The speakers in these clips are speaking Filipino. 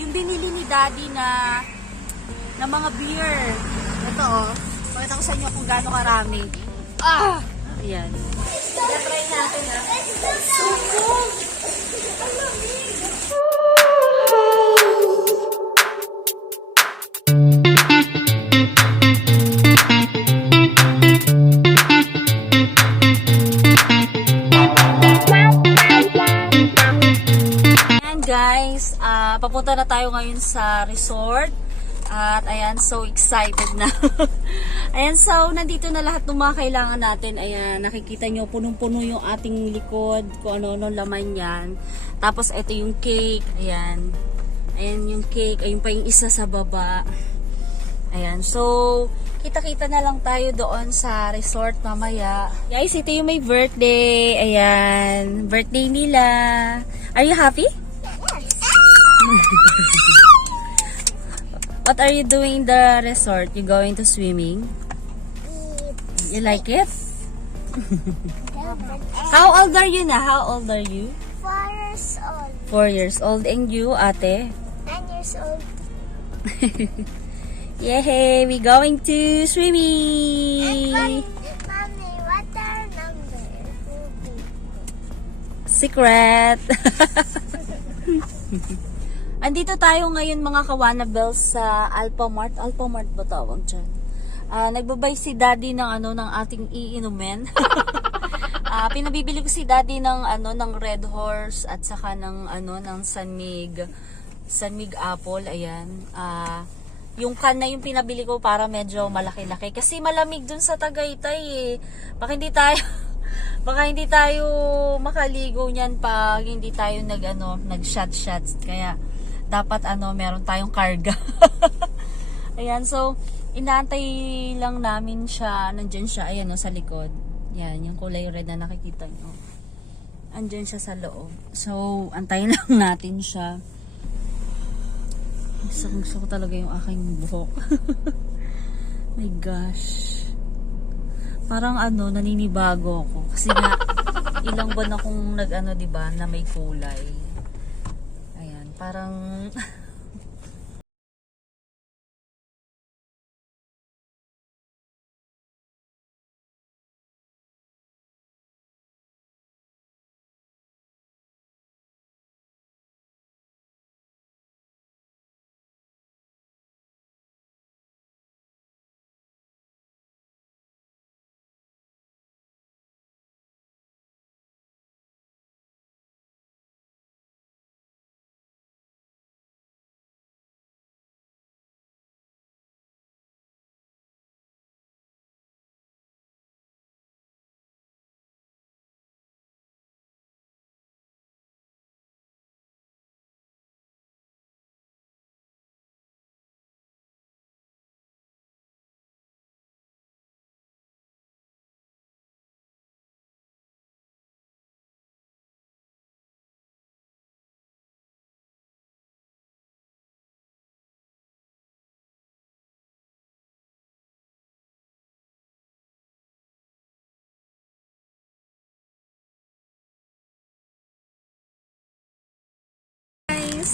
yung binili ni Daddy na mga beer. Ito pakita ko sa inyo kung gaano karami. Ayan. Try natin guys, papunta na tayo ngayon sa resort at ayan, so excited na. Ayan, so nandito na lahat ng mga kailangan natin. Ayan, nakikita nyo punong-puno yung ating likod kung ano-ano laman yan. Tapos ito yung cake. Ayan, ayan yung cake. Ayun pa yung isa sa baba. Ayan, so kita-kita na lang tayo doon sa resort mamaya. Guys, ito yung may birthday. Ayan, birthday nila. Are you happy? What are you doing in the resort? You going to swimming? You like it? How old are you na? How old are you? 4 years old. 4 years old. And you, ate? 9 years old. Yay! We going to swimming! Mommy, what our number will be? Secret! Andito tayo ngayon mga kawanabels sa Alphamart. Alphamart ba tawag dyan? Nagbabay si Daddy ng ng ating iinumin. Pinabibili ko si Daddy ng ng Red Horse at saka ng ng San Mig Apple. Ayan. Yung can na yung pinabili ko para medyo malaki-laki kasi malamig dun sa Tagaytay eh. Baka hindi tayo makaligo niyan pag hindi tayo nag-shots. Kaya dapat meron tayong karga. Ayan, so inaantay lang namin siya. Nandiyan siya, ayan sa likod. Yan, yung kulay red na nakikita nyo. Andiyan siya sa loob. So, antayin lang natin siya. Gusto ko talaga yung aking buhok. My gosh. Parang naninibago ako. Kasi nga, ilang buwan akong diba, na may kulay. Ayan, parang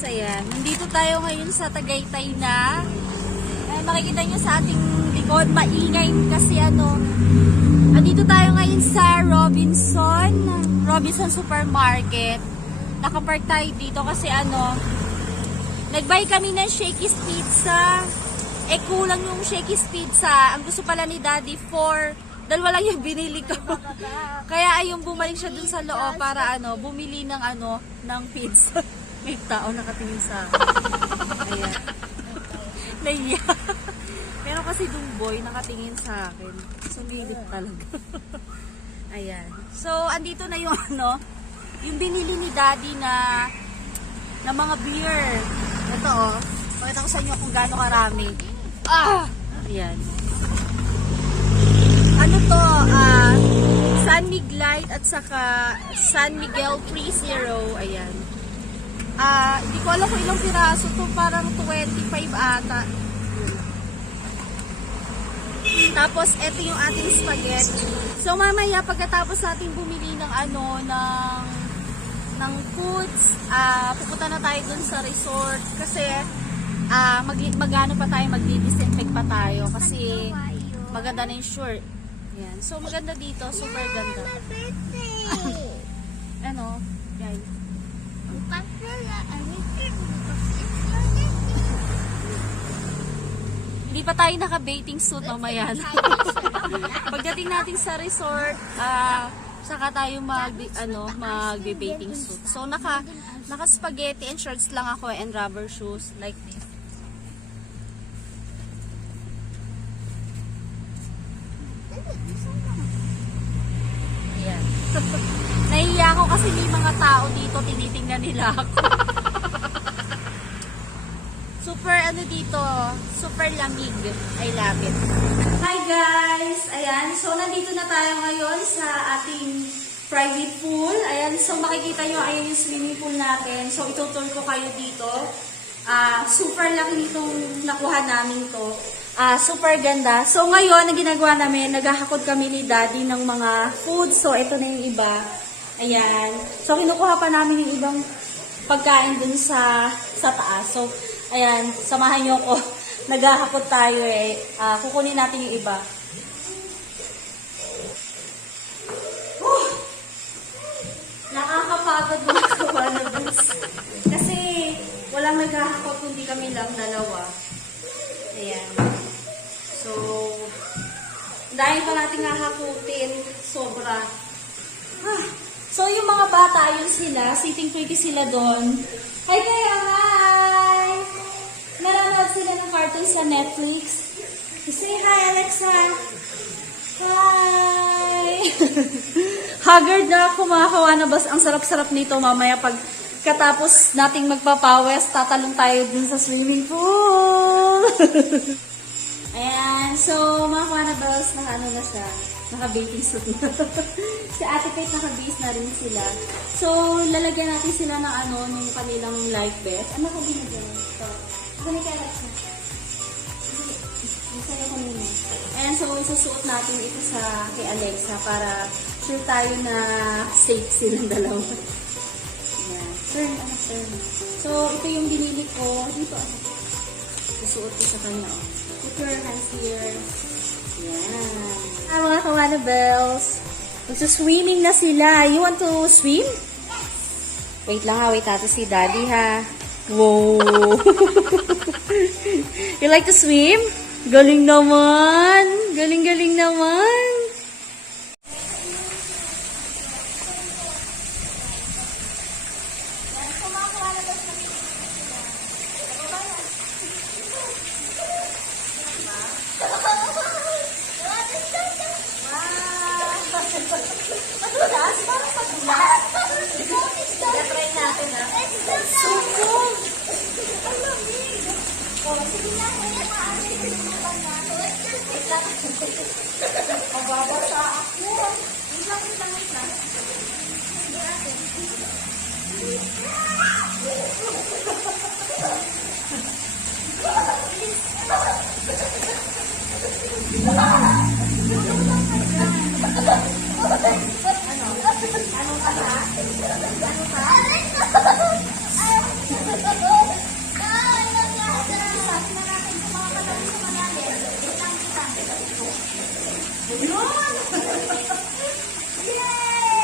ayan. Nandito tayo ngayon sa Tagaytay na. Ay, makikita nyo sa ating likod, maingay kasi andito tayo ngayon sa Robinson Supermarket. Nakapark tayo dito kasi nagbuy kami ng Shakey's Pizza. Kulang yung Shakey's Pizza. Ang gusto pala ni Daddy 4. Dalawa lang yung binili ko. Kaya ayun, bumalik siya dun sa loob para bumili ng ng pizza. May tao nakatingin sa akin. Ayan. Naiya. Pero kasi dung boy nakatingin sa akin. Sumilip talaga. Ayan. So, andito na yung yung binili ni Daddy na mga beer. Ito pakita ko sa inyo kung gaano karami. Ayan. San Mig Light at saka San Miguel 3-0. Ayan. Hindi ko alam kung ilang piraso to, parang 25 ata. Tapos ito yung ating spaghetti. So mamaya pagkatapos natin bumili ng ng foods. Pupunta na tayo dun sa resort kasi magano pa tayo, magdi-disinfect pa tayo kasi maganda na yung short. Yan. So maganda dito, super ganda. My birthday. Ano? Yan. Bukas na lang. Bukas it's your birthday. Hindi pa tayo naka-bathing suit mamaya. Pagdating natin sa resort, saka tayo magbe-bathing suit. So naka-spaghetti and shorts lang ako and rubber shoes like this. Ayan. Nahiya ako kasi may mga tao dito, tinitingnan nila ako. Super dito, super lamig. I love it. Hi guys! Ayan, so nandito na tayo ngayon sa ating private pool. Ayan, so makikita nyo, ayan yung swimming pool natin. So itutur ko kayo dito. Super laki nitong nakuha namin to. Super ganda. So ngayon, ang ginagawa namin, naghahakot kami ni Daddy ng mga food. So ito na yung iba. Ayan. So kinukuha pa namin yung ibang pagkain dun sa taas. So ayan, samahan nyo ko. Naghahakot tayo eh. Kukunin natin yung iba. Nakakapagod mga kawanabos. Kasi walang naghahakot kundi kami lang dalawa. Ayan. So, dahil pa natin hahakutin, sobra. So, yung mga bata, yun sila. Sitting pretty sila doon. Hi kayo! Hi! Nanonood sila ng cartoon sa Netflix. Say hi, Alexa! Hi! Haggard na ako mga kawanabas. Ang sarap-sarap nito mamaya pag katapos nating magpapawes, tatalong tayo dun sa swimming pool. Ayan. So, mga kawanabas, naka-ano na siya. Naka-bathing suit na. Si Ate Kate naka-base na rin sila. So, lalagyan natin sila ng nung kanilang life vest. Ano ka binagyan? Ito. Ako ni Kaya Alexa. Isaya ko muna. Ayan, so susuot natin ito sa kay Alexa para sure tayo na safe silang dalawa. Ayan. Turn, turn. So, ito yung binili ko. Dito ako. Susuot ko sa kanya. Put your hands here. Ayan. Mga kawanabels. Magsuswimming na sila. You want to swim? Wait lang ha. Wait natin si Daddy ha. Wow! You like to swim? Galing naman! Galing-galing naman! Try natin ha. Suko! Mababasa ako. Yay!